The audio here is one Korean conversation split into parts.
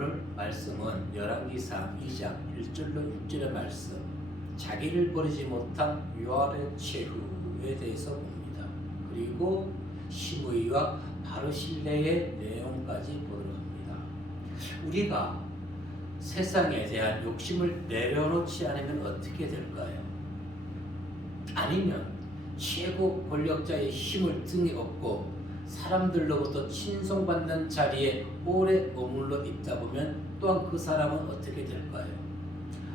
오늘 말씀은 열왕기상 2장 1절로 6절의 말씀, 자기를 버리지 못한 요압의 최후에 대해서 봅니다. 그리고 시므이와 바르실레의 내용까지 보도록 합니다. 우리가 세상에 대한 욕심을 내려놓지 않으면 어떻게 될까요? 아니면 최고 권력자의 힘을 등에 업고 사람들로부터 친송받는 자리에 오래 머물러 있다 보면 또한 그 사람은 어떻게 될까요?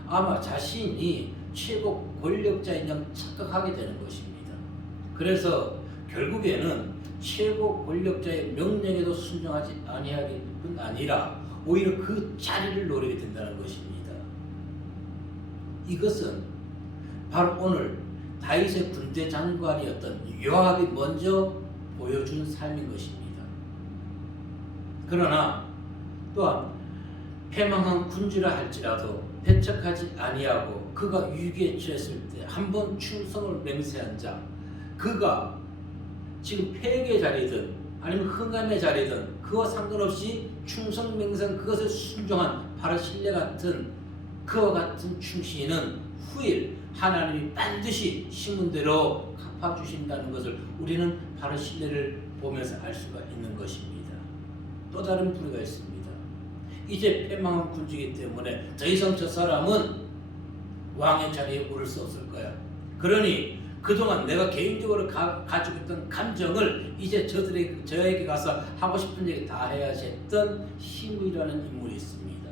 아마 자신이 최고 권력자인 양 착각하게 되는 것입니다. 그래서 결국에는 최고 권력자의 명령에도 순종하지 아니하기 뿐 아니라 오히려 그 자리를 노리게 된다는 것입니다. 이것은 바로 오늘 다윗의 군대 장관이었던 요압이 먼저 보여준 삶인 것입니다. 그러나 또한 패망한 군주라 할지라도 배척하지 아니하고 그가 위기에 처했을 때 한 번 충성을 맹세한 자, 그가 지금 폐역의 자리든 아니면 흥함의 자리든 그와 상관없이 충성 맹세한 그것에 순종한 바르실레 같은 그와 같은 충신은 후일 하나님이 반드시 심은 대로 갚아주신다는 것을 우리는 바르실레를 보면서 알 수가 있는 것입니다. 또 다른 부류가 있습니다. 이제 패망한 군주이기 때문에 더 이상 저 사람은 왕의 자리에 오를 수 없을 거야. 그러니 그동안 내가 개인적으로 가지고 있던 감정을 이제 저에게 가서 하고 싶은 얘기 다 해야지 했던 시므이라는 인물이 있습니다.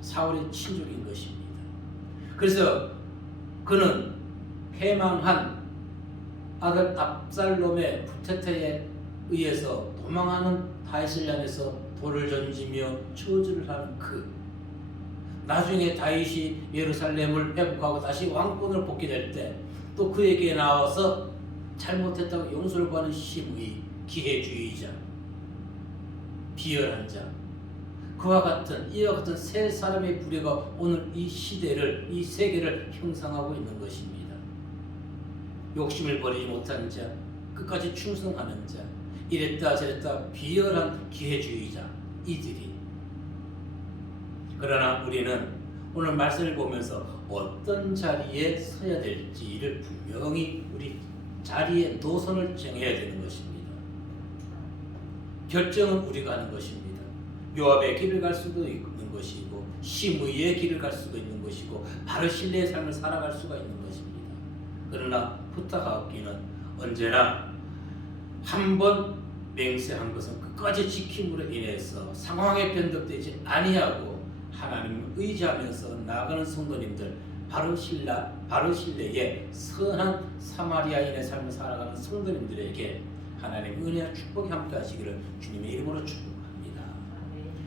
사울의 친족인 것입니다. 그래서 그는 패망한 아들 압살롬의 부태태에 의해서 도망하는 다윗을 향해서 돌을 던지며 저주를 하는 나중에 다윗이 예루살렘을 회복하고 다시 왕권을 복귀 될 때 또 그에게 나와서 잘못했다고 용서를 구하는 시므이, 기회주의자, 비열한 자, 이와 같은 세 사람의 부류가 오늘 이 시대를, 이 세계를 형성하고 있는 것입니다. 욕심을 버리지 못한 자, 끝까지 충성하는 자, 이랬다 저랬다 비열한 기회주의자, 이들이. 그러나 우리는 오늘 말씀을 보면서 어떤 자리에 서야 될지를 분명히 우리 자리의 노선을 정해야 되는 것입니다. 결정은 우리가 하는 것입니다. 요압의 길을 갈 수도 있는 것이고 시므이의 길을 갈 수도 있는 것이고 바르실레의 삶을 살아갈 수가 있는 것입니다. 그러나 부탁하기는 언제나 한 번 맹세한 것은 끝까지 지킴으로 인해서 상황에 변덕되지 아니하고 하나님을 의지하면서 나아가는 성도님들, 바르실레의 선한 사마리아인의 삶을 살아가는 성도님들에게 하나님의 은혜와 축복이 함께 하시기를 주님의 이름으로 축복합니다.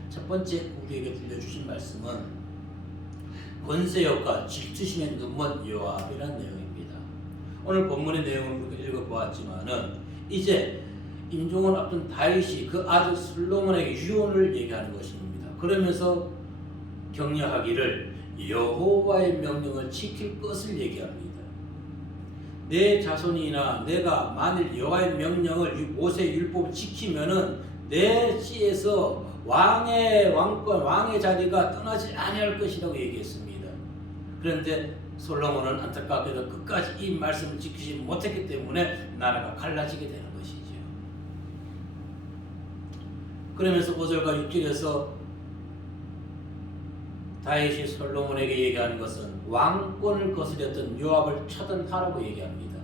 첫 번째 우리에게 들려주신 말씀은 권세욕과 질투심에 눈먼 요압이라는 내용입니다. 오늘 본문의 내용을 우리가 읽어보았지만은 이제 임종을 앞둔 다윗이 그 아들 솔로몬에게 유언을 얘기하는 것입니다. 그러면서 격려하기를 여호와의 명령을 지킬 것을 얘기합니다. 내 자손이나 내가 만일 여호와의 명령을 모세의 율법을 지키면은 내 씨에서 왕의 왕권, 왕의 자리가 떠나지 아니할 것이라고 얘기했습니다. 그런데 솔로몬은 안타깝게도 끝까지 이 말씀을 지키지 못했기 때문에 나라가 갈라지게 되는 것이죠. 그러면서 5절과 6절에서 다윗이 솔로몬에게 얘기하는 것은 왕권을 거스렸던 요압을 처단하라고 얘기합니다.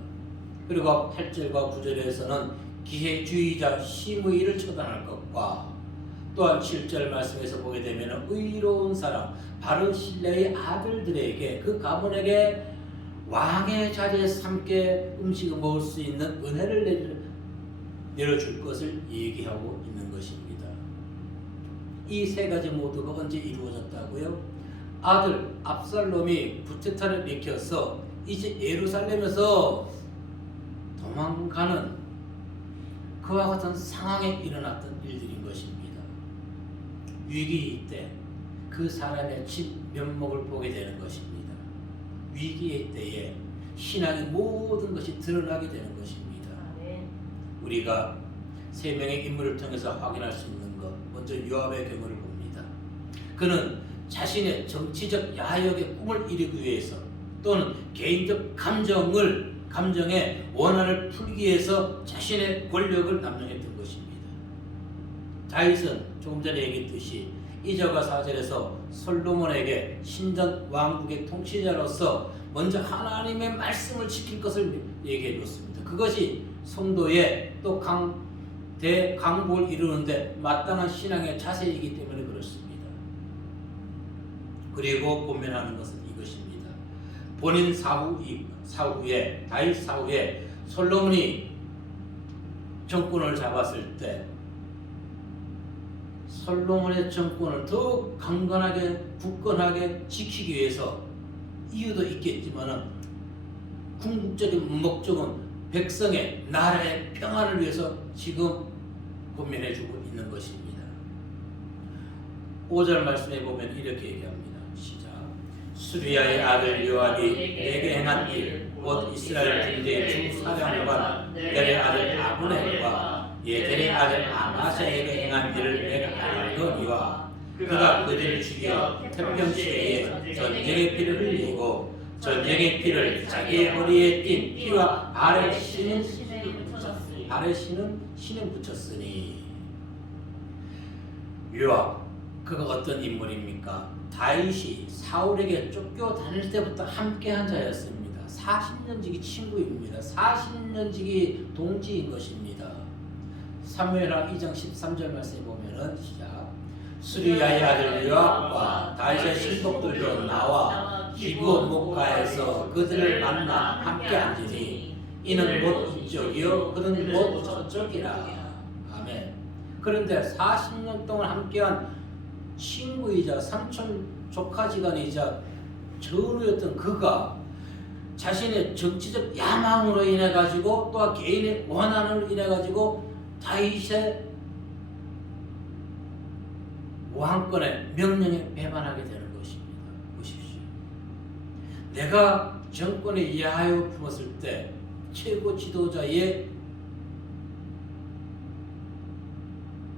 그리고 8절과 9절에서는 기회주의자 시므이를 처단할 것과 또한 7절 말씀에서 보게 되면 의로운 사람 바르실레의 아들들에게 그 가문에게 왕의 자리에서 함께 음식을 먹을 수 있는 은혜를 내려줄 것을 얘기하고 있는 것입니다. 이 세 가지 모두가 언제 이루어졌다고요? 아들 압살롬이 부태타를 일으켜서 이제 예루살렘에서 도망가는 그와 같은 상황에 일어났던 일들인 것입니다. 위기 때 그 사람의 진면목을 보게 되는 것입니다. 위기의 때에 신앙의 모든 것이 드러나게 되는 것입니다. 우리가 세 명의 인물을 통해서 확인할 수 있는 것, 먼저 요압의 경우를 봅니다. 그는 자신의 정치적 야욕의 꿈을 이루기 위해서 또는 개인적 감정의 원한을 풀기 위해서 자신의 권력을 남용했던 것입니다. 다윗은 조금 전에 얘기했듯이 2절과 4절에서 솔로몬에게 신전 왕국의 통치자로서 먼저 하나님의 말씀을 지킬 것을 얘기해 줬습니다. 그것이 성도의 또 대강복을 이루는데 마땅한 신앙의 자세이기 때문에 그렇습니다. 그리고 고민하는 것은 이것입니다. 본인 사후에 다윗 사후에 솔로몬이 정권을 잡았을 때 솔로몬의 정권을 더욱 강건하게 굳건하게 지키기 위해서 이유도 있겠지만 궁극적인 목적은 백성의 나라의 평안을 위해서 지금 고민해주고 있는 것입니다. 5절 말씀에 보면 이렇게 얘기합니다. 시작. 수리야의 아들 요압이 내게 행한 일, 곧 이스라엘 군대의 중사령관 넬의 아들 아브넬과 예델의 아들 아마사에게 행한 일을 내가 알거니와 그가 그들을 죽여 태평시대에 전쟁의 피를 흘리고 전쟁의 피를 자기의 허리에 띈 피와 발에 신은 신을 붙였으니. 요압, 그가 어떤 인물입니까? 다윗이 사울에게 쫓겨다닐 때부터 함께한 자였습니다. 40년지기 친구입니다. 40년지기 동지인 것입니다. 사무엘하 2장 13절 말씀에 보면은 시작. 수리야의 아들 요압과 다윗의 신복들도 나와 기브온 목가에서 그들을 만나 함께 앉으니 이는 못 이쪽이요 그는 못 저쪽이라. 아멘. 그런데 40년 동안 함께한 친구이자 삼촌 조카지간이자 전우였던 그가 자신의 정치적 야망으로 인해 가지고 또한 개인의 원한으로 인해 가지고 다윗의 왕권의 명령에 배반하게 되는 것입니다. 보십시오. 내가 정권의 야욕을 품었을 때 최고 지도자의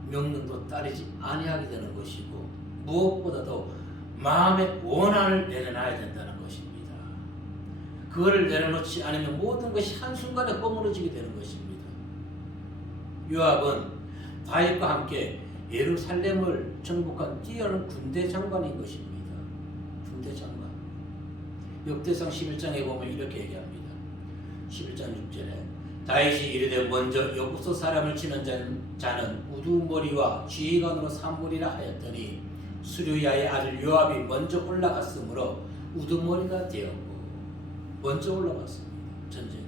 명령도 따르지 아니하게 되는 것이고 무엇보다도 마음의 원한을 내려놔야 된다는 것입니다. 그거를 내려놓지 않으면 모든 것이 한순간에 허물어지게 되는 것입니다. 요압은 다윗과 함께 예루살렘을 정복한 뛰어난 군대 장관인 것입니다. 군대 장관. 역대상 11장에 보면 이렇게 얘기합니다. 11장 6절에 다윗이 이르되 먼저 여부서 사람을 치는 자는 우두머리와 지휘관으로 삼으리라 하였더니 수르야의 아들 요압이 먼저 올라갔으므로 우두머리가 되었고 먼저 올라갔습니다. 전쟁에.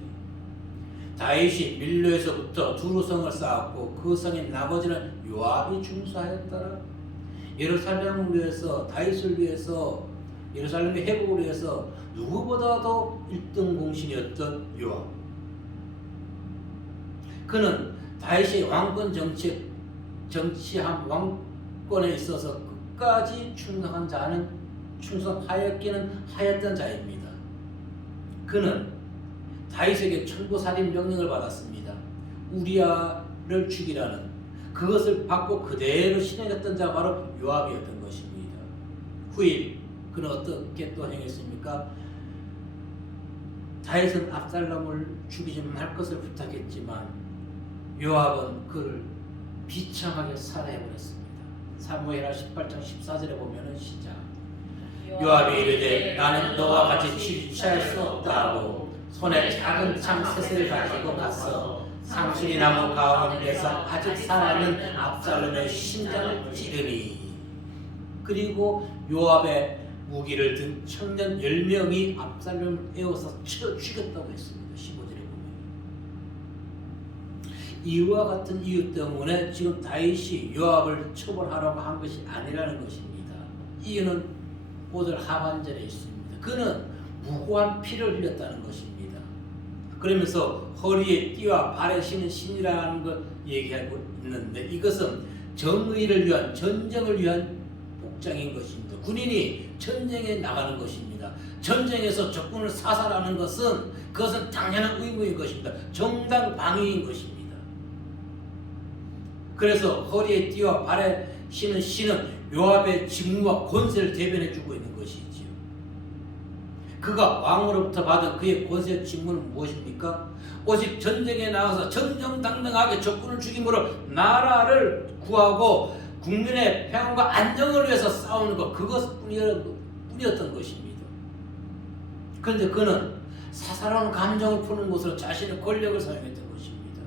다윗이 밀로에서부터 두루성을 쌓았고 그 성의 나머지는 요압이 중수하였더라. 예루살렘을 위해서 다윗을 위해서 예루살렘의 회복을 위해서 누구보다도 1등 공신이었던 요압. 그는 다윗의 왕권 정치한 왕권에 있어서 끝까지 충성하였기는 하였던 자입니다. 그는 다윗에게 천부살인 명령을 받았습니다. 우리아를 죽이라는 그것을 받고 그대로 실행했던 자가 바로 요압이었던 것입니다. 후일 그는 어떻게 또 행했습니까? 다윗은 압살롬을 죽이지 말 것을 부탁했지만 요압은 그를 비참하게 살해해버렸습니다. 사무엘하 18장 14절에 보면은 시작. 요압이 이르되 나는 너와 같이 취할 수 없다 하고 손에 작은 창 셋을 가지고 가서 상수리 나무 가운데서 아직 살아있는 압살롬의 심장을 찌르니. 그리고 요압의 무기를 든 청년 10명이 압살롬을 에워서 쳐 죽였다고 했습니다. 15절에 보면. 이와 같은 이유 때문에 지금 다윗이 요압을 처벌하라고 한 것이 아니라는 것입니다. 이유는 5절 하반절에 있습니다. 그는 무고한 피를 흘렸다는 것입니다. 그러면서 허리에 띠와 발에 신은 신이라는 걸 얘기하고 있는데 이것은 정의를 위한 전쟁을 위한 복장인 것입니다. 군인이 전쟁에 나가는 것입니다. 전쟁에서 적군을 사살하는 것은 그것은 당연한 의무인 것입니다. 정당 방위인 것입니다. 그래서 허리에 띠와 발에 신은 신은 요압의 직무와 권세를 대변해 주고 있는 것이지요. 그가 왕으로부터 받은 그의 권세 직무는 무엇입니까? 오직 전쟁에 나가서 정정당당하게 적군을 죽임으로 나라를 구하고 국민의 평안과 안정을 위해서 싸우는 것, 그것뿐이었던 것입니다. 그런데 그는 사사로운 감정을 푸는 것으로 자신의 권력을 사용했던 것입니다.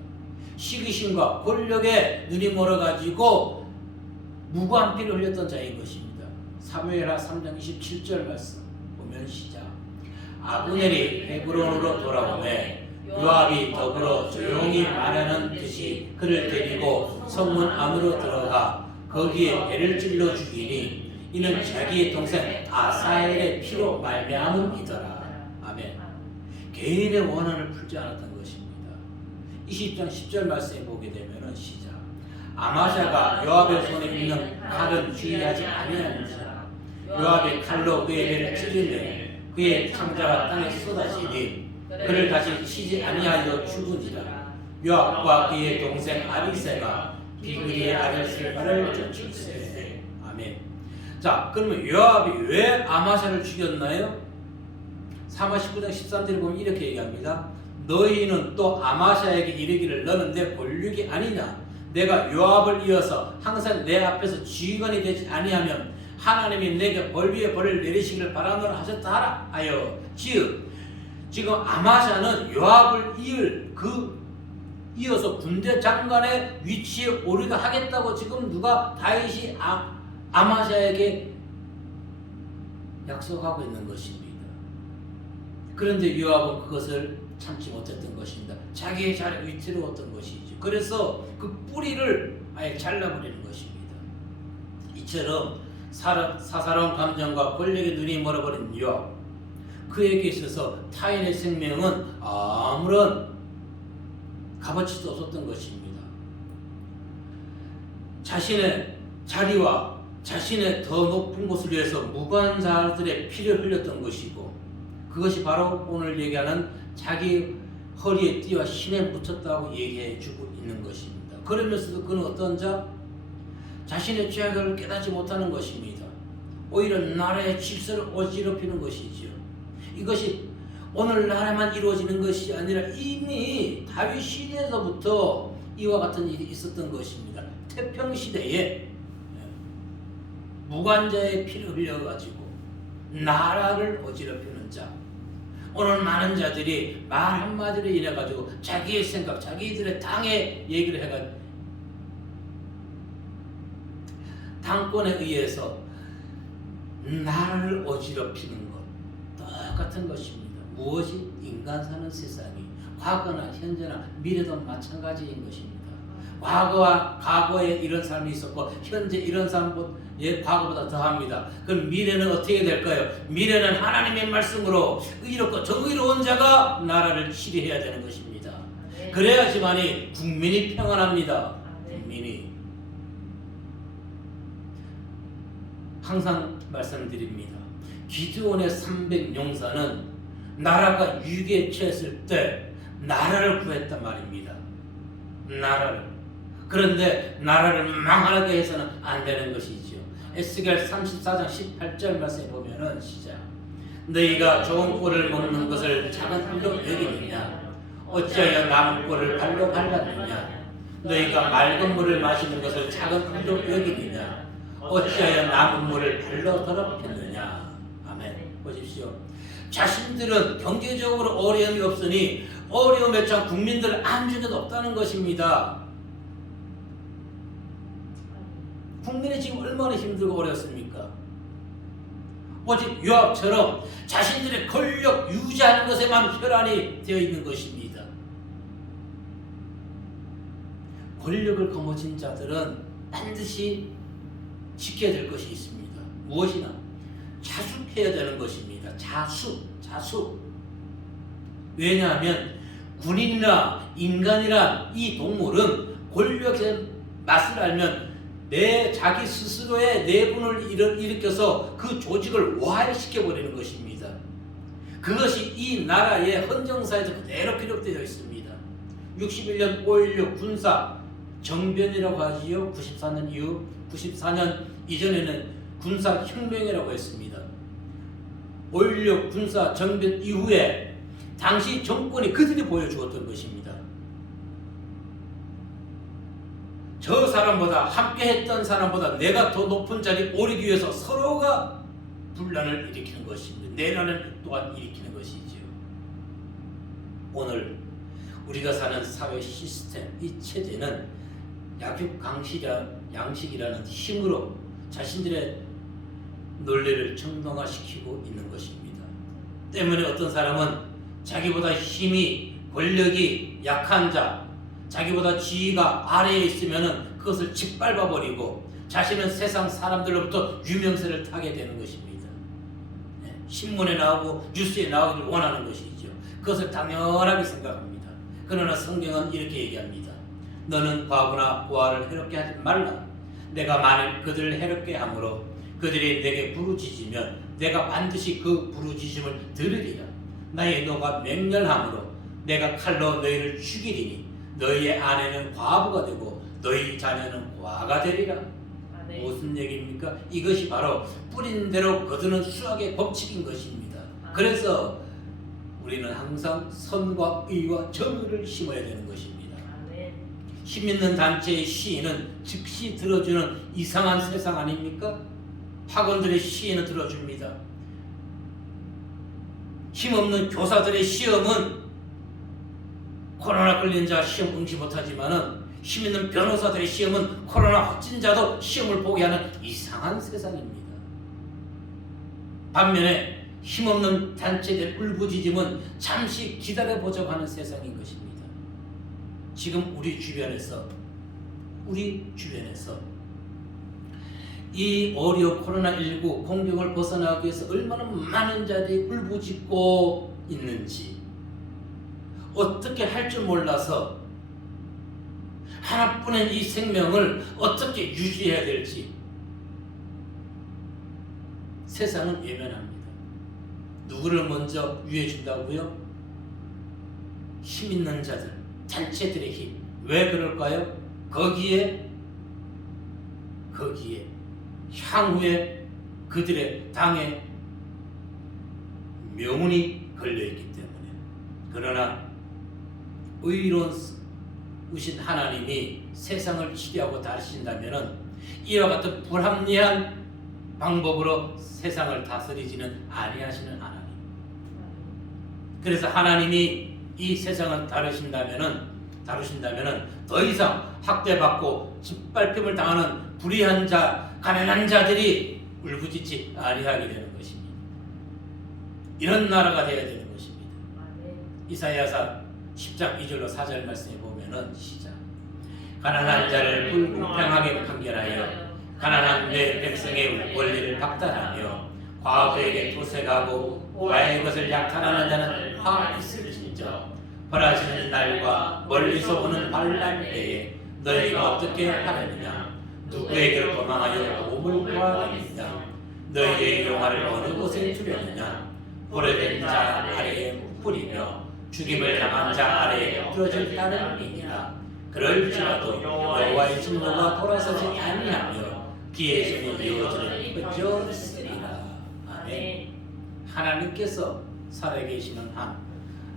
시기심과 권력에 눈이 멀어가지고 무고한 피를 흘렸던 자인 것입니다. 사무엘하 3장 27절 말씀 보면 시작. 아브넬이 헤브론으로 돌아오매 요압이 더불어 조용히 말하는 듯이 그를 데리고 성문 안으로 들어가 거기에 배를 찔러 죽이니 이는 자기의 동생 아사엘의 피로 말미암음이더라. 아멘. 개인의 원한을 풀지 않았던 것입니다. 20장 10절 말씀에 보게 되면 시작. 아마샤가 요압의 손에 있는 칼은 주의하지 아니하는지라. 요압의 칼로 그의 배를 찔리매 그의 창자가 땅에 쏟아지니 그를 다시 치지 아니하여 죽으니라. 요압과 그의 동생 아비새가 비그리의 아들 스바를 쫓을세. 아멘. 자, 그러면 요압이 왜 아마샤를 죽였나요? 사마 19장 13절에 보면 이렇게 얘기합니다. 너희는 또 아마샤에게 이르기를 너는 내 본육이 아니냐? 내가 요압을 이어서 항상 내 앞에서 지휘관이 되지 아니하면 하나님이 내게 벌 위에 벌을 내리시기를 바라노라 하셨다 하여 지금 아마샤는 요압을 이어서 군대 장관의 위치에 오르게 하겠다고 지금 누가 다윗이 아마샤에게 약속하고 있는 것입니다. 그런데 요압은 그것을 참지 못했던 것입니다. 자기의 자리 위태로웠던 것이죠. 그래서 그 뿌리를 아예 잘라버리는 것입니다. 이처럼 사사로운 감정과 권력의 눈이 멀어버린 요압, 그에게 있어서 타인의 생명은 아무런 값어치도 없었던 것입니다. 자신의 자리와 자신의 더 높은 곳을 위해서 무고한 자들의 피를 흘렸던 것이고, 그것이 바로 오늘 얘기하는 자기 허리에 띠와 신에 묻혔다고 얘기해 주고 있는 것입니다. 그러면서도 그는 어떤 자? 자신의 죄악을 깨닫지 못하는 것입니다. 오히려 나라의 질서를 어지럽히는 것이지요. 이것이 오늘날에만 이루어지는 것이 아니라 이미 다윗 시대에서부터 이와 같은 일이 있었던 것입니다. 태평 시대에 무관자의 피를 흘려가지고 나라를 어지럽히는 자, 오늘 많은 자들이 말 한마디로 인해가지고 자기의 생각, 자기들의 당의 얘기를 해가지고 당권에 의해서 나라를 어지럽히는 것 똑같은 것입니다. 무엇이? 인간 사는 세상이 과거나 현재나 미래도 마찬가지인 것입니다. 과거에 이런 삶이 있었고 현재 이런 삶보다 과거보다 더합니다. 그럼 미래는 어떻게 될까요? 미래는 하나님의 말씀으로 의롭고 정의로운 자가 나라를 치리해야 되는 것입니다. 그래야지만이 국민이 평안합니다. 국민이. 항상 말씀드립니다. 기드온의 300용사는 나라가 위기에 처했을 때 나라를 구했단 말입니다. 나라를. 그런데 나라를 망하게 해서는 안 되는 것이지요. 에스겔 34장 18절 말씀에 보면은 시작. 너희가 좋은 꼴을 먹는 것을 작은 일로 여기느냐? 어찌하여 남은 꼴을 발로 밟았느냐? 너희가 맑은 물을 마시는 것을 작은 일로 여기느냐? 어찌하여 남은 물을 발로 더럽혔느냐? 아멘. 보십시오. 자신들은 경제적으로 어려움이 없으니 어려움에 처한 국민들을 안줄 수 없다는 것입니다. 국민이 지금 얼마나 힘들고 어렵습니까? 오직 요압처럼 자신들의 권력 유지하는 것에만 혈안이 되어 있는 것입니다. 권력을 거머쥔 자들은 반드시 지켜야 될 것이 있습니다. 무엇이나 자숙해야 되는 것입니다. 자숙. 왜냐하면 군인이나 인간이란 이 동물은 권력의 맛을 알면 자기 스스로의 내분을 일으켜서 그 조직을 와해시켜버리는 것입니다. 그것이 이 나라의 헌정사에서 그대로 기록되어 있습니다. 61년 5.16 군사 정변이라고 하지요. 94년 이후 94년 이전에는 군사혁명이라고 했습니다. 5.16 군사정변 이후에 당시 정권이 그들이 보여주었던 것입니다. 저 사람보다 함께했던 사람보다 내가 더 높은 자리에 오르기 위해서 서로가 분란을 일으키는 것입니다. 내란을 또한 일으키는 것이지요. 오늘 우리가 사는 사회 시스템, 이 체제는 양식이라는 힘으로 자신들의 논리를 정당화시키고 있는 것입니다. 때문에 어떤 사람은 자기보다 힘이, 권력이 약한 자, 자기보다 지위가 아래에 있으면 그것을 짓밟아버리고 자신은 세상 사람들로부터 유명세를 타게 되는 것입니다. 신문에 나오고 뉴스에 나오기를 원하는 것이죠. 그것을 당연하게 생각합니다. 그러나 성경은 이렇게 얘기합니다. 너는 과부나 고아를 해롭게 하지 말라. 내가 만일 그들을 해롭게 함으로 그들이 내게 부르짖으면 내가 반드시 그 부르짖음을 들으리라. 나의 너가 맹렬함으로 내가 칼로 너희를 죽이리니 너희의 아내는 과부가 되고 너희 자녀는 고아가 되리라. 네. 무슨 얘기입니까? 이것이 바로 뿌린 대로 거두는 수학의 법칙인 것입니다. 그래서 우리는 항상 선과 의와 정의를 심어야 되는 것입니다. 힘 있는 단체의 시인은 즉시 들어주는 이상한 세상 아닙니까? 학원들의 시인은 들어줍니다. 힘없는 교사들의 시험은 코로나 걸린 자 시험 응시 못하지만은 힘 있는 변호사들의 시험은 코로나 확진자도 시험을 보게 하는 이상한 세상입니다. 반면에 힘없는 단체들 울부짖음은 잠시 기다려보자고 하는 세상인 것입니다. 지금 우리 주변에서 이 어려 코로나19 공경을 벗어나기 위해서 얼마나 많은 자들이 울부짖고 있는지, 어떻게 할 줄 몰라서 하나뿐인 이 생명을 어떻게 유지해야 될지 세상은 외면합니다. 누구를 먼저 유해해 준다고요? 힘 있는 자들, 단체들의 힘. 왜 그럴까요? 거기에 향후에 그들의 당에 명운이 걸려있기 때문에. 그러나 의로우신 하나님이 세상을 치료하고 다루신다면 이와 같은 불합리한 방법으로 세상을 다스리지는 아니하시는 하나님. 그래서 하나님이 이 세상을 다루신다면 더 이상 학대받고 짓밟힘을 당하는 불의한 자, 가난한 자들이 울부짖지 아니하게 되는 것입니다. 이런 나라가 되어야 되는 것입니다. 이사야서 10장 2절로 4절 말씀에 보면은 시작. 가난한 자를 불공평하게 판결하여 가난한 내 백성의 원리를 박탈하며 과부에게 도색하고 고아의 것을 약탈하는 자는 화 있을진저 벌하시는 날과 멀리서 오는 환난 때에 너희가 어떻게 하느냐? 누구에게로 도망하여 도움을 구하느냐? 너희의 영화를 어느 곳에 두려느냐? 오래된 자 아래에 뿌리며 죽임을 당한 자 아래에 엎드러질 따름이니라. 그럴지라도 여호와의 진노가 돌아서지 아니하며 기의 손이 이어지는 끝이었으리라. 아멘. 하나님께서 살아계시는 한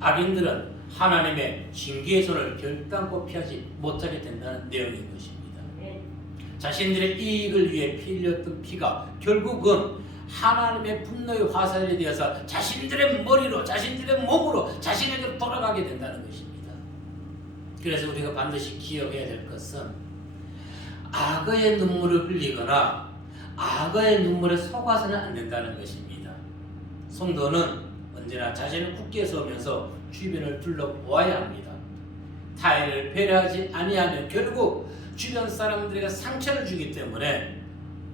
악인들은 하나님의 징계의 손을 결단코 피하지 못하게 된다는 내용인 것입니다. 자신들의 이익을 위해 피 흘렸던 피가 결국은 하나님의 분노의 화살이 되어서 자신들의 머리로, 자신들의 몸으로 자신에게 돌아가게 된다는 것입니다. 그래서 우리가 반드시 기억해야 될 것은 악의 눈물을 흘리거나 악의 눈물에 속아서는 안 된다는 것입니다. 성도는 언제나 자신을 굳게 서면서 주변을 둘러보아야 합니다. 타인을 배려하지 아니하면 결국 주변 사람들에게 상처를 주기 때문에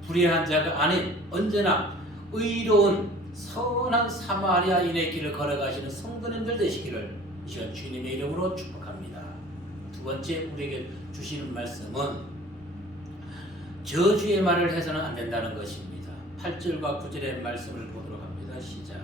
불의한 자가 아닌 언제나 의로운 선한 사마리아인의 길을 걸어가시는 성도님들 되시기를 이 시간 주님의 이름으로 축복합니다. 두 번째 우리에게 주시는 말씀은 저주의 말을 해서는 안 된다는 것입니다. 8절과 9절의 말씀을 보도록 합니다. 시작.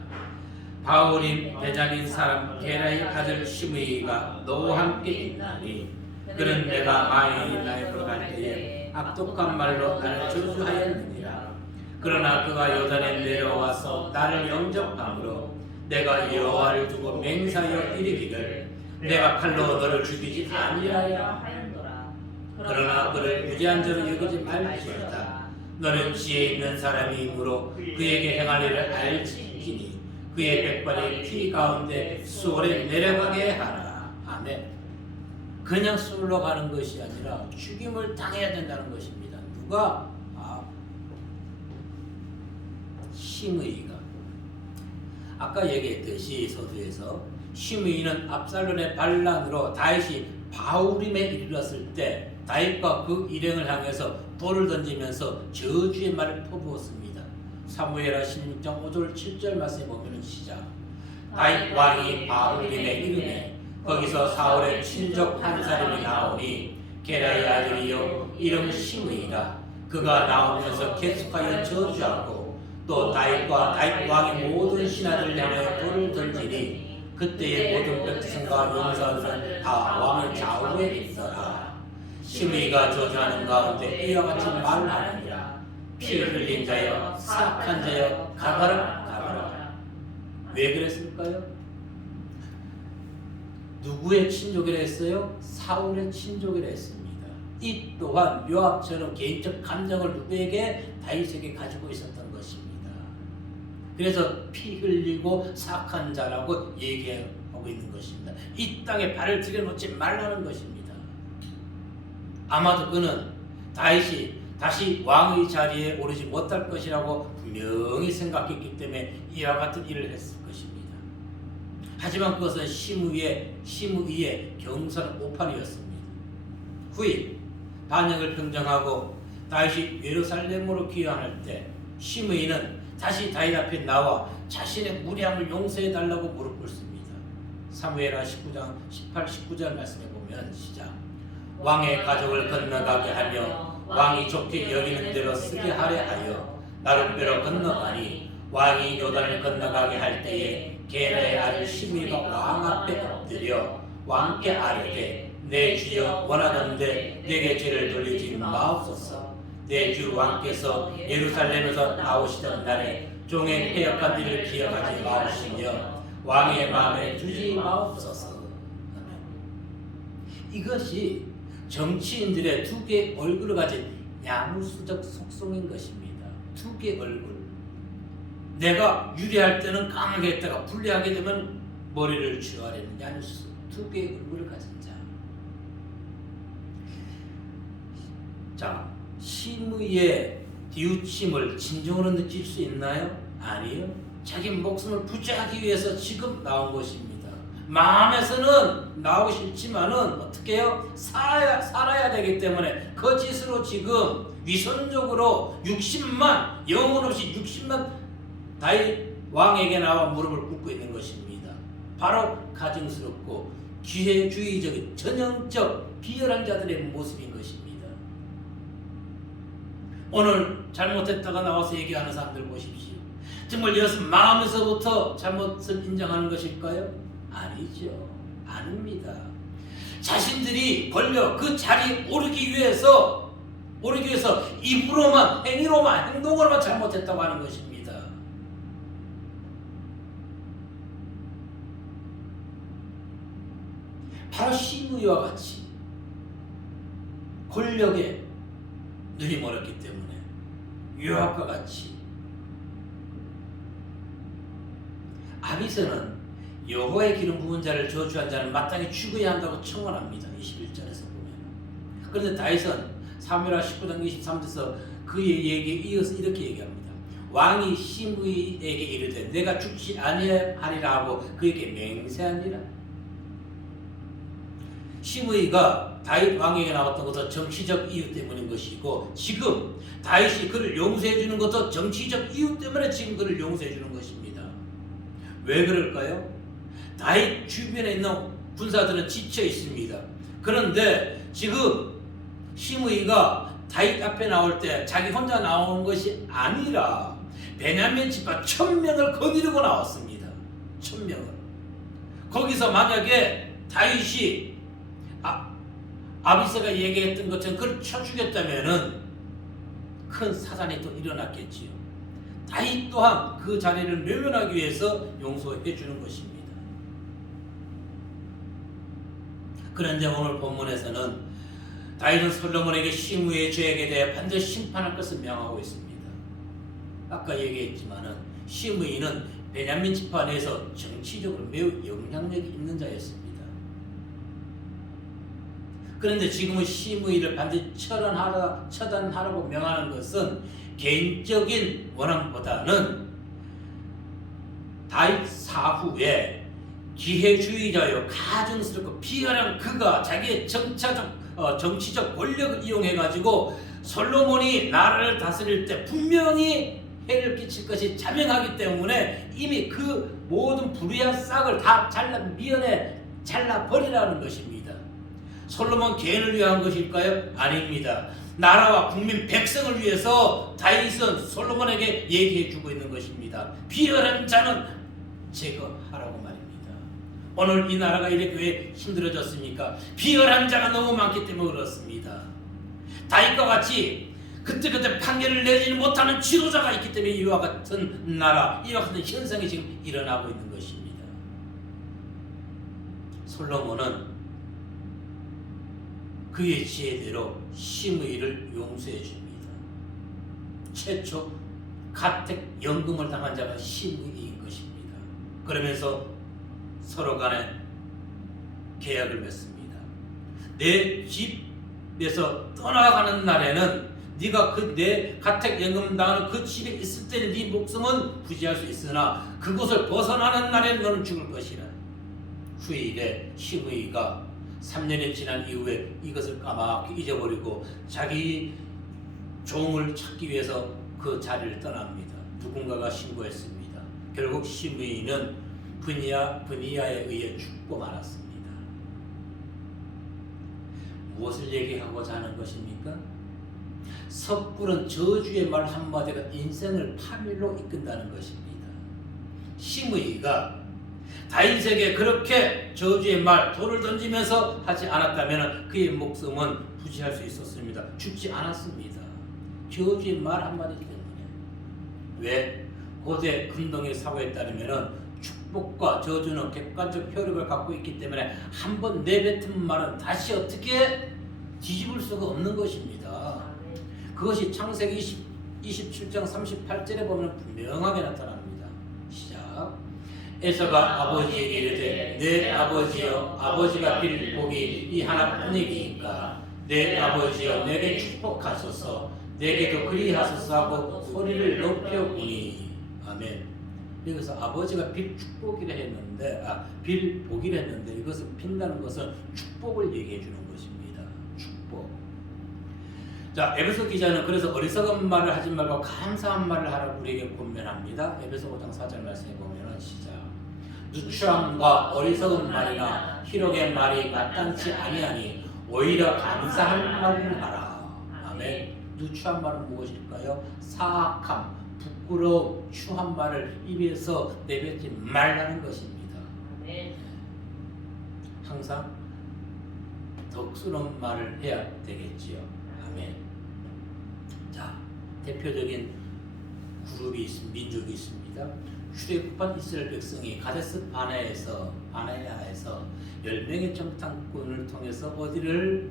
바울이 베냐민 사람 게라의 아들 시므이가 너와 함께 있나니 그는 내가 마이나이로 갈 때에 악독한 말로 나를 저주하였느니라. 그러나 그가 요단에 내려와서 나를 영접함으로 내가 여호와를 두고 맹세하여 이르기를 내가 칼로 너를 죽이지 아니하여 하였노라. 그러나 그를 무죄한 자로 여기지 말지어다. 너는 지혜 있는 사람이므로 그에게 행할 일을 알지니 그의 백발이 피 가운데 수월에 내려가게 하라. 아멘. 그냥 수월로 가는 것이 아니라 죽임을 당해야 된다는 것입니다. 누가? 시므이가. 아까 얘기했듯이 서두에서 시므이는 압살론의 반란으로 다윗이 바후림에 이르렀을 때 다윗과 그 일행을 향해서 돌을 던지면서 저주의 말을 퍼부었습니다. 사무엘하 16장 5절 7절 말씀에 보면 시작. 다윗 왕이 바후림에 이르매 거기서 사울의 친족 한 사람이 나오니 게라의 아들이요 이름 시므이라. 그가 나오면서 계속하여 저주하고 또 다윗과 다윗 왕의 모든 신하들 향해 돌을 던지니 그때의 모든 백성과 용사들은 다 왕의 좌우에 있더라. 시므이가 저주하는 가운데 이와 같이 말하느니라. 피 흘린 자여 사악한 자여 가거라 가거라. 왜 그랬을까요? 누구의 친족이라 했어요? 사울의 친족이라 했습니다. 이 또한 요압처럼 개인적 감정을 누구에게? 다윗에게 가지고 있었던 것입니다. 그래서 피 흘리고 사악한 자라고 얘기하고 있는 것입니다. 이 땅에 발을 들여놓지 말라는 것입니다. 아마도 그는 다윗이 다시 왕의 자리에 오르지 못할 것이라고 분명히 생각했기 때문에 이와 같은 일을 했을 것입니다. 하지만 그것은 시므이의 경선 오판이었습니다. 후에 반역을 평정하고 다윗이 예루살렘으로 귀환할 때 시므이는 다시 다윗 앞에 나와 자신의 무리함을 용서해달라고 무릎 꿇습니다. 사무엘하 19장 18, 19절 말씀해 보면 시작. 왕의 가족을 건너가게 하며 왕이 좋게 여기는 대로 쓰게 하려 하여 나룻배로 건너가니 왕이 요단을 건너가게 할 때에 게라의 아들 시므이가 왕 앞에 엎드려 왕께 아뢰되 내 주여 원하건대 내게 죄를 돌리지 마옵소서. 내 주 왕께서 예루살렘에서 나오시던 날에 종의 패역한 일을 기억하지 마옵시며 왕의 마음에 두지 마옵소서. 이것이 정치인들의 두 개의 얼굴을 가진 야무수적 속성인 것입니다. 두 개의 얼굴. 내가 유리할 때는 강하게 했다가 불리하게 되면 머리를 쥐어내는 야무수. 두 개의 얼굴을 가진 자. 자, 시므이의 뉘우침을 진정으로 느낄 수 있나요? 아니요. 자기 목숨을 부지하기 위해서 지금 나온 것입니다. 마음에서는 나오기 싫지만은 어떻게 해요? 살아야 되기 때문에 거짓으로 지금 위선적으로 60만 영혼 없이 60만 다윗 왕에게 나와 무릎을 꿇고 있는 것입니다. 바로 가증스럽고 기회주의적인 전형적 비열한 자들의 모습인 것입니다. 오늘 잘못했다가 나와서 얘기하는 사람들 보십시오. 정말 이것은 마음에서부터 잘못을 인정하는 것일까요? 아니죠. 아닙니다. 자신들이 걸려 그 자리에 오르기 위해서 입으로만, 행위로만, 행동으로만 잘못했다고 하는 것입니다. 바로 시므이와 같이 권력에 눈이 멀었기 때문에 요압과 같이 아비새는 여호와의 기름 부은 자를 저주한 자는 마땅히 죽어야 한다고 청원합니다. 21절에서 보면. 그런데 다윗은 사무엘하 19장 23절에서 그의 얘기에 이어서 이렇게 얘기합니다. 왕이 시므이에게 이르되 내가 죽지 아니하리라 하고 그에게 맹세하니라. 시므이가 다윗 왕에게 나왔던 것도 정치적 이유 때문인 것이고 지금 다윗이 그를 용서해 주는 것도 정치적 이유 때문에 지금 그를 용서해 주는 것입니다. 왜 그럴까요? 다윗 주변에 있는 군사들은 지쳐 있습니다. 그런데 지금 시므이가 다윗 앞에 나올 때 자기 혼자 나오는 것이 아니라 베냐민 집안 1000명을 거느리고 나왔습니다. 1000명을. 거기서 만약에 다윗이 아비새가 얘기했던 것처럼 그를 쳐 죽였다면은 큰 사단이 또 일어났겠지요. 다윗 또한 그 자리를 묘면하기 위해서 용서해 주는 것입니다. 그런데 오늘 본문에서는 다윗은 솔로몬에게 시므이의 죄에 대해 반드시 심판할 것을 명하고 있습니다. 아까 얘기했지만은 시므이는 베냐민 지파 내에서 정치적으로 매우 영향력이 있는 자였습니다. 그런데 지금은 시므이를 반드시 처단하라고 명하는 것은 개인적인 원함보다는 다윗 사후에 기회주의자요 가증스럽고 비열한 그가 자기의 정치적 권력을 이용해가지고 솔로몬이 나라를 다스릴 때 분명히 해를 끼칠 것이 자명하기 때문에 이미 그 모든 불의한 싹을 다 잘라버리라는 것입니다. 솔로몬 개인을 위한 것일까요? 아닙니다. 나라와 국민 백성을 위해서 다윗은 솔로몬에게 얘기해주고 있는 것입니다. 비열한 자는 제거하라고 말입니다. 오늘 이 나라가 이렇게 왜 힘들어졌습니까? 비열한 자가 너무 많기 때문에 그렇습니다. 다윗과 같이 그때 판결을 내지는 못하는 지도자가 있기 때문에 이와 같은 나라, 이와 같은 현상이 지금 일어나고 있는 것입니다. 솔로몬은 그의 지혜대로 시므이를 용서해 줍니다. 최초 가택연금을 당한 자가 시므이인 것입니다. 그러면서 서로 간에 계약을 맺습니다. 내 집에서 떠나가는 날에는 네가 내 가택연금 당하는 그 집에 있을 때는 네 목숨은 부지할 수 있으나 그곳을 벗어나는 날에는 너는 죽을 것이라. 후일에 시므이가 3년이 지난 이후에 이것을 까맣게 잊어버리고 자기 종을 찾기 위해서 그 자리를 떠납니다. 누군가가 신고했습니다. 결국 시므이는 브니야에 의해 죽고 말았습니다. 무엇을 얘기하고자 하는 것입니까? 섣부른 저주의 말 한마디가 인생을 파멸로 이끈다는 것입니다. 시므이가 다윗에게 그렇게 저주의 말, 돌을 던지면서 하지 않았다면 그의 목숨은 부지할 수 있었습니다. 죽지 않았습니다. 저주의 말 한마디 때문에. 왜? 고대 근동의 사고에 따르면 축복과 저주는 객관적 효력을 갖고 있기 때문에 한 번 내뱉은 말은 다시 어떻게 뒤집을 수가 없는 것입니다. 그것이 창세기 27장 38절에 보면 분명하게 나타납니다. 시작. 에서가 아버지에게 이르되 내 아버지여, 아버지가 빌 복이 이 하나뿐이니까 내 아버지여 내게 축복하소서, 내게도 그리하소서 하고 소리를 높여보니. 아멘. 여기서 아버지가 빌 축복이라 했는데, 빌 복이라 했는데 이것을 빈다는 것은 축복을 얘기해 주는 것입니다. 축복. 자, 에베소 기자는 그래서 어리석은 말을 하지 말고 감사한 말을 하라고 우리에게 권면합니다. 에베소 5장 4절 말씀에 보면은 시작. 누추함과 어리석은 말이나 희롱의 말이 마땅치 아니하니 오히려 감사할 말을 하라. 아멘. 누추한 말은 무엇일까요? 사악함, 부끄러움, 추한 말을 입에서 내뱉지 말라는 것입니다. 아멘. 항상 덕스러운 말을 해야 되겠지요. 아멘. 자, 대표적인 그룹이 있습니다. 민족이 있습니다. 출애굽한 이스라엘 백성이 가데스 바네아에서 10명의 정탐꾼을 통해서 어디를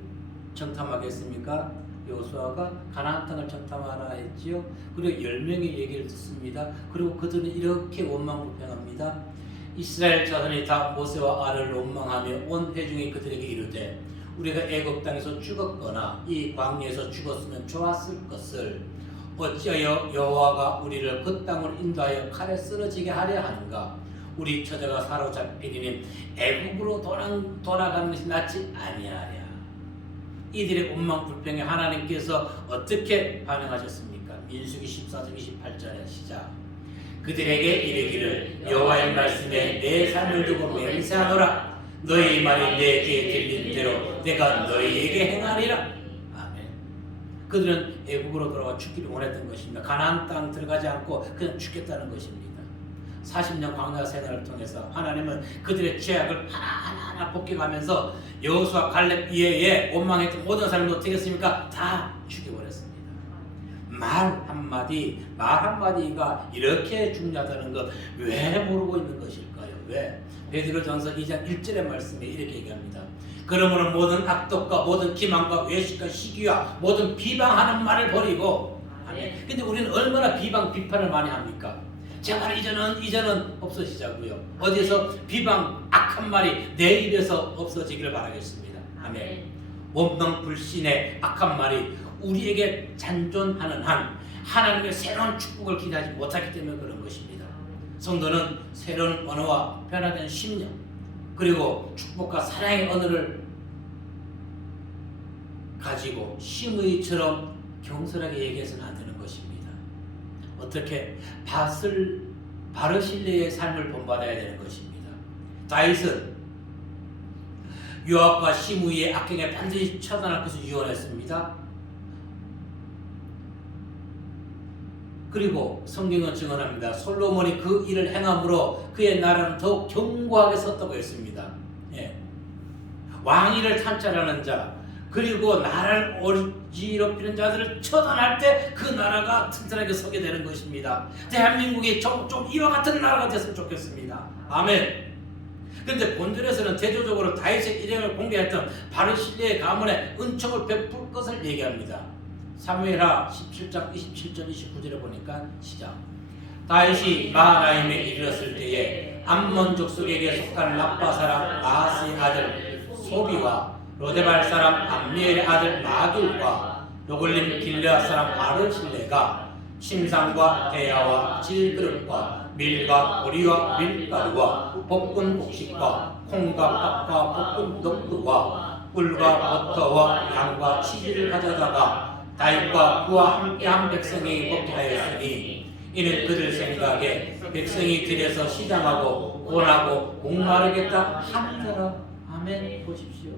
정탐하겠습니까? 여호수아가 가나안 땅을 정탐하라 했지요. 그리고 10명의 얘기를 듣습니다. 그리고 그들은 이렇게 원망불평합니다. 이스라엘 자손이 다 모세와 아론을 원망하며 온 회중이 그들에게 이르되 우리가 애굽 땅에서 죽었거나 이 광야에서 죽었으면 좋았을 것을 어찌하여 여호와가 우리를 그 땅으로 인도하여 칼에 쓰러지게 하려 하는가? 우리 처자가 사로잡히리니 애굽으로 돌아가는 것이 낫지 아니하랴. 이들의 원망불평에 하나님께서 어떻게 반응하셨습니까? 민수기 14장 28절에 시작. 그들에게 이르기를 여호와의 말씀에 내 삶을 두고 맹세하노라. 너희 말이 내 귀에 들린 대로 내가 너희에게 행하리라. 그들은 애굽으로 돌아가 죽기를 원했던 것입니다. 가나안 땅 들어가지 않고 그냥 죽겠다는 것입니다. 40년 광야 생활을 통해서 하나님은 그들의 죄악을 하나하나 복귀하면서 여호수아 갈렙 이외에 원망했던 모든 사람을 어떻게 했습니까? 다 죽여버렸습니다. 말 한마디가 이렇게 중요하다는 것 왜 모르고 있는 것일까요? 왜? 베드로전서 2장 1절의 말씀에 이렇게 얘기합니다. 그러므로 모든 악독과 모든 기만과 외식과 시기와 모든 비방하는 말을 버리고. 아멘. 근데 우리는 얼마나 비판을 많이 합니까? 제발 이제는 없어지자고요. 어디서 비방 악한 말이 내 입에서 없어지기를 바라겠습니다. 아멘. 원망 불신의 악한 말이 우리에게 잔존하는 한 하나님의 새로운 축복을 기대하지 못하기 때문에 그런 것입니다. 성도는 새로운 언어와 변화된 심령 그리고 축복과 사랑의 언어를 가지고 심의처럼 경솔하게 얘기해서는 안 되는 것입니다. 어떻게 바르실레의 삶을 본받아야 되는 것입니다. 다윗은 요압과 시므이의 악행에 반드시 처단할 것을 유언했습니다. 그리고 성경은 증언합니다. 솔로몬이 그 일을 행함으로 그의 나라는 더욱 견고하게 섰다고 했습니다. 예. 왕위를 탐찰하는 자 그리고 나라를 어지럽히는 자들을 처단할 때 그 나라가 튼튼하게 서게 되는 것입니다. 대한민국이 좀 이와 같은 나라가 됐으면 좋겠습니다. 아멘. 그런데 본절에서는 대조적으로 다윗의 일행을 공개했던 바르실레의 가문에 은총을 베풀 것을 얘기합니다. 사무엘하 17장 27절 29절에 보니까 시작. 다윗이 마하나임에 이르렀을 때에 암몬 족속에게 속한 라빠 사람 나하스의 아들 소비와 로데발 사람 암미엘의 아들 마길과 요글림 길르앗 사람 바르실레가 침상과 대야와 질그릇과 밀과 보리와 밀가루와 볶은 곡식과 콩과 팥과 볶은 떡두와 꿀과 버터와 양과 치즈를 가져다가 다윗과 그와 함께한 백성에게 먹게 하였으니 이는 그들 생각에 백성이 들에서 시장하고 원하고 목마르겠다 하느니라. 아멘. 보십시오.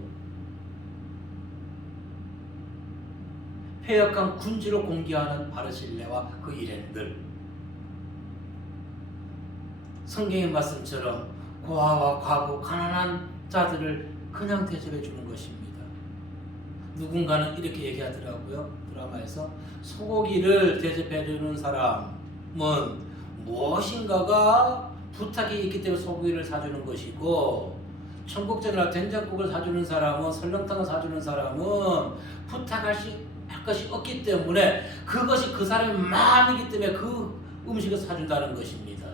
패역한 군주로 공개하는 바르실레와 그 일행들, 성경의 말씀처럼 고아와 과부 가난한 자들을 그냥 대접해 주는 것입니다. 누군가는 이렇게 얘기하더라고요. 드라마에서 소고기를 대접해 주는 사람은 무엇인가가 부탁이 있기 때문에 소고기를 사주는 것이고, 청국장이나 된장국을 사주는 사람은, 설렁탕을 사주는 사람은 부탁할 것이 없기 때문에 그것이 그 사람의 마음이기 때문에 그 음식을 사준다는 것입니다.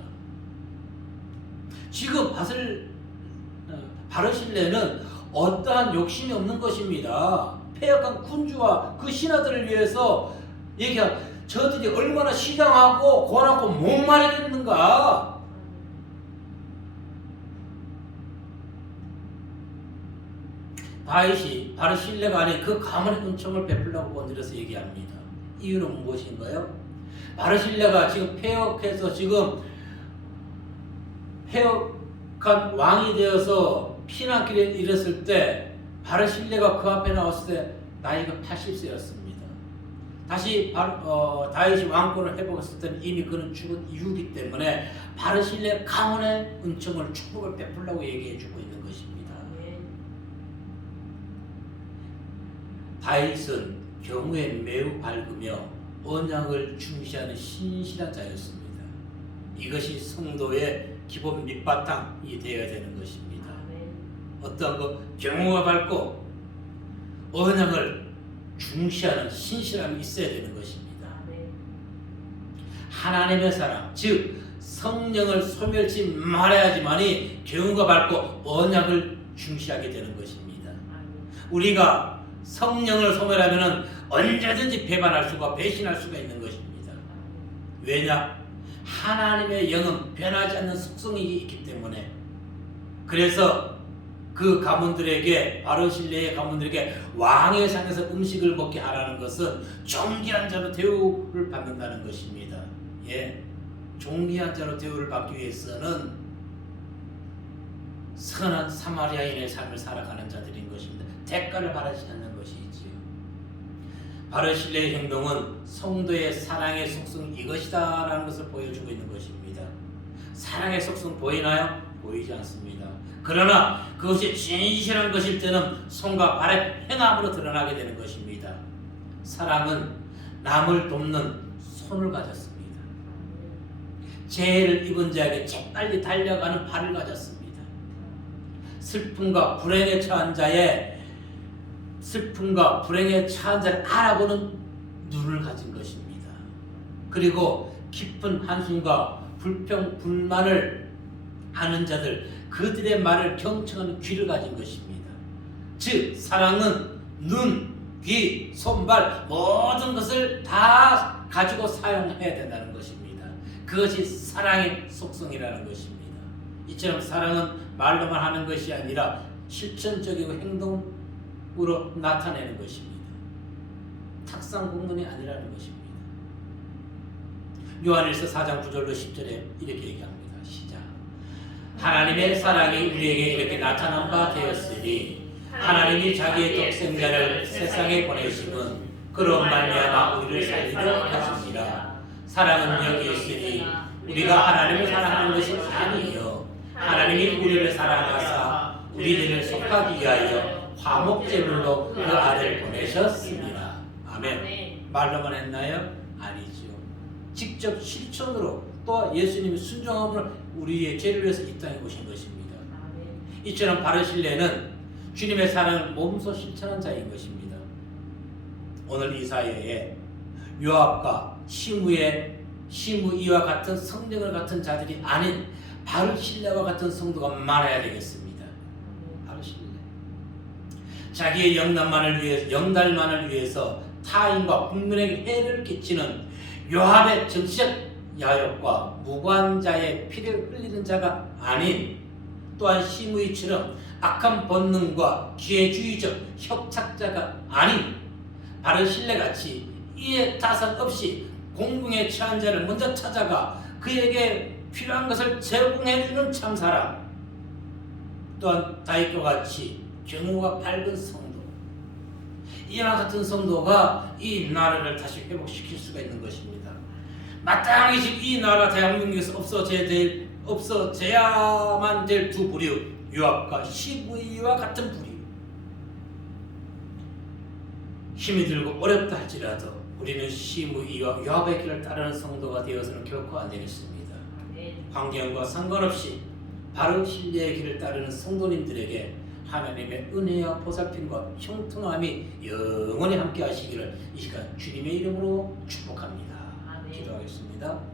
지금 바르실레는 어떠한 욕심이 없는 것입니다. 패역한 군주와 그 신하들을 위해서 얘기한 저들이 얼마나 시장하고 권하고 목마르겠는가. 다윗이 바르실레가 아닌 그 가문의 은총을 베풀라고 본들에서 얘기합니다. 이유는 무엇인가요? 바르실레가 지금 패역해서 지금 패역한 왕이 되어서 피난길에 이르렀을 때 바르실레가 그 앞에 나왔을 때 나이가 80세였습니다. 다시 다윗이 왕권을 회복했을 때는 이미 그는 죽은 이유이기 때문에 바르실레 가문의 은총을 축복을 베풀라고 얘기해주고 있는 것입니다. 다윗은 경우에 매우 밝으며 언약을 중시하는 신실한 자였습니다. 이것이 성도의 기본 밑바탕이 되어야 되는 것입니다. 어떤 경우가 밝고 언약을 중시하는 신실함이 있어야 되는 것입니다. 하나님의 사랑, 즉 성령을 소멸치 말아야지만이 경우가 밝고 언약을 중시하게 되는 것입니다. 우리가 성령을 소멸하면 언제든지 배반할 수가, 배신할 수가 있는 것입니다. 왜냐? 하나님의 영은 변하지 않는 속성이 있기 때문에. 그래서 그 가문들에게, 바르실레의 가문들에게 왕의 상에서 음식을 먹게 하라는 것은 존귀한 자로 대우를 받는다는 것입니다. 예, 존귀한 자로 대우를 받기 위해서는 선한 사마리아인의 삶을 살아가는 자들인 것입니다. 대가를 바라지 않는 것이지요. 바르실레의 행동은 성도의 사랑의 속성 이것이다라는 것을 보여주고 있는 것입니다. 사랑의 속성 보이나요? 보이지 않습니다. 그러나 그것이 진실한 것일 때는 손과 발의 행함으로 드러나게 되는 것입니다. 사랑은 남을 돕는 손을 가졌습니다. 재해를 입은 자에게 재빨리 달려가는 발을 가졌습니다. 슬픔과 불행에 처한 자의 슬픔과 불행에 처한 자를 알아보는 눈을 가진 것입니다. 그리고 깊은 한숨과 불평, 불만을 하는 자들, 그들의 말을 경청하는 귀를 가진 것입니다. 즉, 사랑은 눈, 귀, 손발 모든 것을 다 가지고 사용해야 된다는 것입니다. 그것이 사랑의 속성이라는 것입니다. 이처럼 사랑은 말로만 하는 것이 아니라 실천적이고 행동으로 나타내는 것입니다. 탁상 공론이 아니라는 것입니다. 요한일서 4장 9절로 10절에 이렇게 얘기합니다. 시작. 하나님의 사랑이 우리에게 이렇게 나타난 바 되었으니 하나님이 자기의 독생자를 세상에 보내심은 그로 말미암아 우리를 살리려 하심이라. 사랑은 여기 있으니 우리가 하나님을 사랑하는 것이 아니에요. 하나님이 우리를 사랑하사 우리들을 속하기 위하여 화목제물로 그 아들을 보내셨습니다. 아멘. 말로만 했나요? 아니죠. 직접 실천으로 또 예수님의 순종함으로 우리의 죄를 위해서 이 땅에 오신 것입니다. 이처럼 바르실레는 주님의 사랑을 몸소 실천한 자인 것입니다. 오늘 이 사회에 요압과 시므이와 같은 성령을 같은 자들이 아닌 바르실레와 같은 성도가 많아야 되겠습니다. 바르실레. 자기의 영달만을 위해서 타인과 국민에게 해를 끼치는 요압의 정치적 야욕과 무관자의 피를 흘리는 자가 아닌, 또한 시므이처럼 악한 본능과 기회주의적 협착자가 아닌 바르실레같이 이에 타산 없이 공공에 처한 자를 먼저 찾아가 그에게 필요한 것을 제공해주는 참사람, 또한 다윗과 같이 경우가 밝은 성도, 이와 같은 성도가 이 나라를 다시 회복시킬 수가 있는 것입니다. 마땅히 지금 이 나라 대한민국에서 없어져야만 될 두 부류, 요압과 시므이와 같은 부류. 힘이 들고 어렵다 할지라도 우리는 시므이와 요압의 길을 따르는 성도가 되어서는 결코 안 되겠습니다. 환경과 상관없이 바르실레의 길을 따르는 성도님들에게 하나님의 은혜와 보살핌과 형통함이 영원히 함께 하시기를 이 시간 주님의 이름으로 축복합니다. 기도하겠습니다.